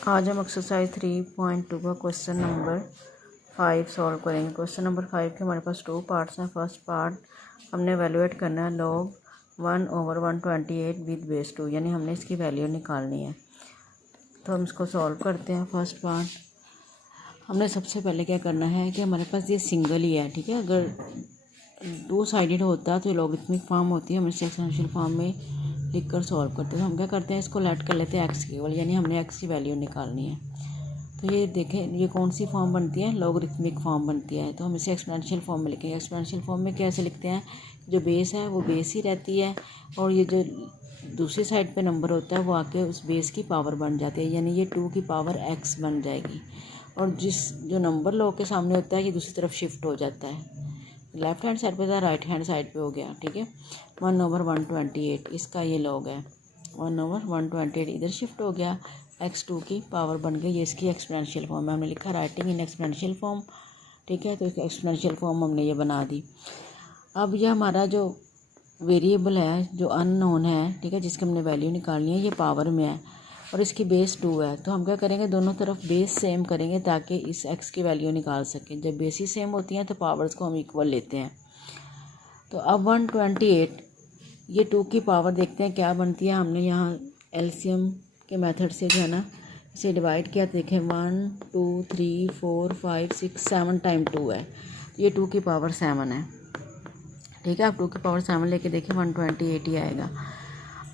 आज हम एक्सरसाइज 3.2 का क्वेश्चन नंबर 5 सॉल्व करेंगे। क्वेश्चन नंबर 5 के हमारे पास 2 पार्ट्स हैं। फर्स्ट पार्ट हमने एवेलुएट करना है log 1/128 विद बेस 2, यानी हमने इसकी वैल्यू निकालनी है। तो हम इसको सॉल्व करते हैं। फर्स्ट पार्ट हमने सबसे पहले क्या करना है कि हमारे पास ये सिंगल ही है, ठीक है। अगर 2 साइडेड होता तो लॉगरिथमिक फॉर्म होती है, हम इसे एक्सपोनेंशियल फॉर्म में लिख कर सॉल्व करते हैं। तो हम क्या करते हैं, इसको लेट कर लेते हैं एक्स केवल, यानी हमने एक्स की वैल्यू निकालनी है। तो ये देखें, ये कौन सी फॉर्म बनती है, लॉगरिथमिक फॉर्म बनती है। तो हम इसे एक्सपोनेंशियल फॉर्म में लिखेंगे। एक्सपोनेंशियल फॉर्म में कैसे लिखते हैं, जो बेस है वो बेस ही रहती है, और ये जो दूसरी साइड पे नंबर होता है वो आके उस बेस की पावर बन जाती है, यानी ये 2 की पावर x बन जाएगी। और जो नंबर लॉग के सामने होता है ये दूसरी तरफ शिफ्ट हो जाता है, लेफ्ट हैंड साइड पे था, राइट हैंड साइड पे हो गया, ठीक है। 1/128 इसका ये लॉग है। 1/128 इधर शिफ्ट हो गया, x2 की पावर बन गई। ये इसकी एक्सपोनेंशियल फॉर्म है, हमने लिखा राइटिंग इन एक्सपोनेंशियल फॉर्म, ठीक है। तो इसकी एक्सपोनेंशियल फॉर्म हमने ये बना दी। अब ये हमारा जो वेरिएबल है, जो अननोन है, ठीक है, जिसकी हमने वैल्यू निकालनी है, ये पावर में है और इसकी बेस 2 है। तो हम क्या करेंगे, दोनों तरफ बेस सेम करेंगे ताकि इस x की वैल्यू निकाल सकें। जब बेस ही सेम होती हैं तो पावर्स को हम इक्वल लेते हैं। तो अब 128, ये 2 की पावर देखते हैं क्या बनती है। हमने यहाँ एलसीएम के मेथड से जो है ना इसे डिवाइड किया, तो देखें 1 2 3 4 5 6 7 टाइम 2 है, तो ये 2 की पावर 7 है, ठीक है। आप 2 की पावर 7 लेके देखिए 128 ही आएगा।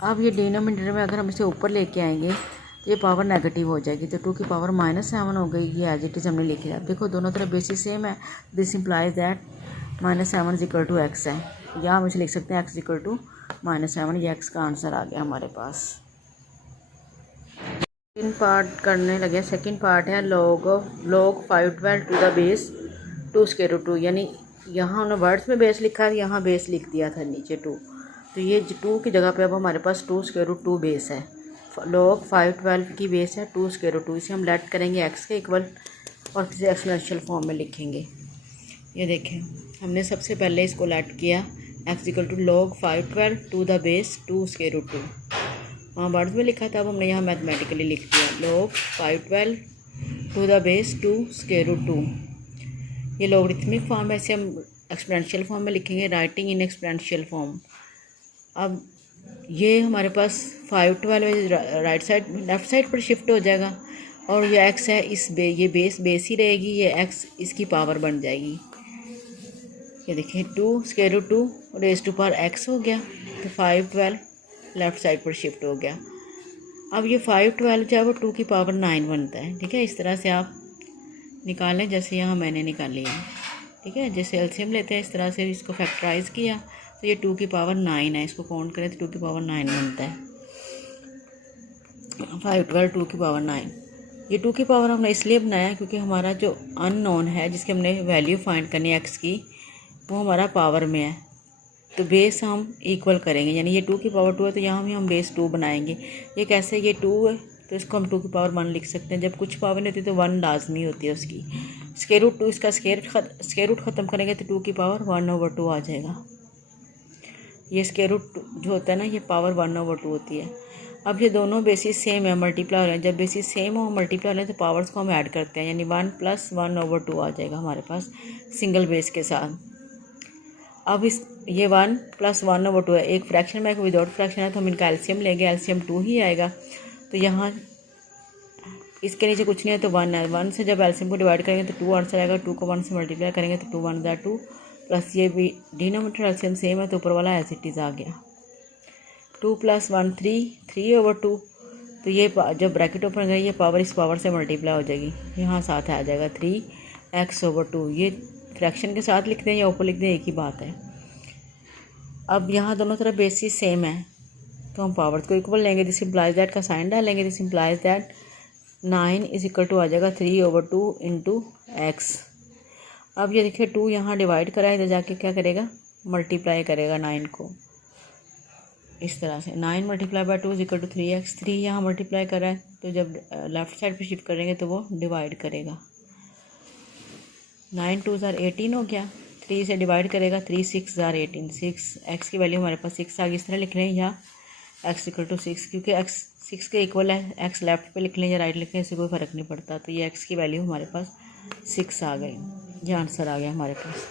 अब ये डिनोमिनेटर में अगर हम इसे ऊपर लेके आएंगे तो ये पावर नेगेटिव हो जाएगी, तो 2 की पावर -7 हो गई। ये एज इट इज़ हमने लिख लिया। देखो दोनों तरफ बेसिस सेम है, दिस इम्प्लाइज दैट -7 = x है, या हम इसे लिख सकते हैं x = -7। ये x का आंसर आ गया हमारे पास। सेकेंड पार्ट करने लगे। सेकेंड पार्ट है log 512 टू द बेस 2√2, यानी यहाँ उन्होंने वर्ड्स में बेस लिखा है, यहाँ बेस लिख दिया था नीचे 2, तो ये 2 की जगह पे अब हमारे पास 2√2 बेस है। log 512 की बेस है 2√2, इसे हम लेट करेंगे x के इक्वल और किसी एक्सपोनेंशियल फॉर्म में लिखेंगे। ये देखें, हमने सबसे पहले इसको लेट किया x = log 512 to the base 2√2, वहाँ वर्ड्स में लिखा था, अब हमने यहाँ मैथमेटिकली लिख दिया log 512 टू द बेस 2√2। ये लॉगरिथमिक फॉर्म है, इसे हम एक्सपोनेंशियल फॉर्म में लिखेंगे, राइटिंग इन एक्सपोनेंशियल फॉर्म। अब ये हमारे पास 512 राइट साइड लेफ़्ट साइड पर शिफ्ट हो जाएगा, और ये x है, ये बेस ही रहेगी, ये x इसकी पावर बन जाएगी। ये देखिए 2√2 रेज़ टू पावर x हो गया, तो 512 लेफ़्ट साइड पर शिफ्ट हो गया। अब ये 512 जो है वो 2 की पावर 9 बनता है, ठीक है। इस तरह से आप निकालें जैसे यहाँ मैंने निकाली है, ठीक है। जैसे एलसीएम लेते हैं इस तरह से इसको फैक्टराइज किया, तो ये 2 की पावर 9 है, इसको काउंट करें तो 2 की पावर 9 बनता है। 512 2 की पावर 9। ये 2 की पावर हमने इसलिए बनाया क्योंकि हमारा जो अननोन है, जिसकी हमने वैल्यू फाइंड करनी है x की, वो हमारा पावर में है, तो बेस हम इक्वल करेंगे, यानी ये 2 की पावर 2 है तो यहाँ भी हम बेस 2 बनाएंगे। ये कैसे, ये 2 है तो इसको हम 2 की पावर 1 लिख सकते हैं। जब कुछ पावर नहीं होती तो 1 लाजमी होती है उसकी। √2, इसका स्क्वायर रूट ख़त्म करेंगे तो 2 की पावर 1/2 आ जाएगा। ये स्क्वायर रूट जो होता है ना, ये पावर 1/2 होती है। अब ये दोनों बेसिस सेम है, मल्टीप्लाई हो रहे हैं। जब बेसिस सेम हो, मल्टीप्लाई हो रहे हैं, तो पावर्स को हम ऐड करते हैं, यानी 1 + 1/2 आ जाएगा हमारे पास सिंगल बेस के साथ। अब ये 1 + 1/2 है, एक फ्रैक्शन में, एक विदाउट फ्रैक्शन है, तो हम इनका एलसीएम लेंगे, एलसीएम 2 ही आएगा। तो यहाँ इसके नीचे कुछ नहीं है तो 1 है, 1 से जब एलसीएम को डिवाइड करेंगे तो 2 आंसर आएगा, 2 को 1 से मल्टीप्लाई करेंगे तो 2 1 = 2, प्लस ये भी डिनोमिनेटर एलसीएम सेम है तो ऊपर वाला एज इट इज़ आ गया। 2 + 1 3/2, तो ये जब ब्रैकेट ओपन करेंगे ये पावर इस पावर से मल्टीप्लाई हो जाएगी, यहाँ साथ आ जाएगा 3x/2। ये फ्रैक्शन के साथ लिखते हैं या ऊपर लिखते हैं, एक ही बात है। अब यहाँ दोनों तरफ बेसिस सेम है तो हम पावर्स को इक्वल लेंगे, दिस इम्प्लाइज दैट का साइन डालेंगे, दिस इम्प्लाइज दैट 9 = आ जाएगा 3/2 × x। अब ये देखिए 2 यहाँ डिवाइड करा है, इधर जाके क्या करेगा, मल्टीप्लाई करेगा 9 को, इस तरह से 9 × 2 = 3x। 3 यहाँ मल्टीप्लाई करा है, तो जब लेफ़्ट साइड पे शिफ्ट करेंगे तो वो डिवाइड करेगा। 9 2 = 18 हो गया, 3 से डिवाइड करेगा, 3 6 = 18, 6 x की वैल्यू हमारे पास 6 आ गई। इस तरह लिख रहे हैं, या x = 6, क्योंकि x 6 के इक्वल है, एक्स लेफ्ट पे लिख लें या राइट लिखें, इससे कोई फ़र्क नहीं पड़ता। तो ये एक्स की वैल्यू हमारे पास 6 आ गई, ये आंसर आ गया हमारे पास।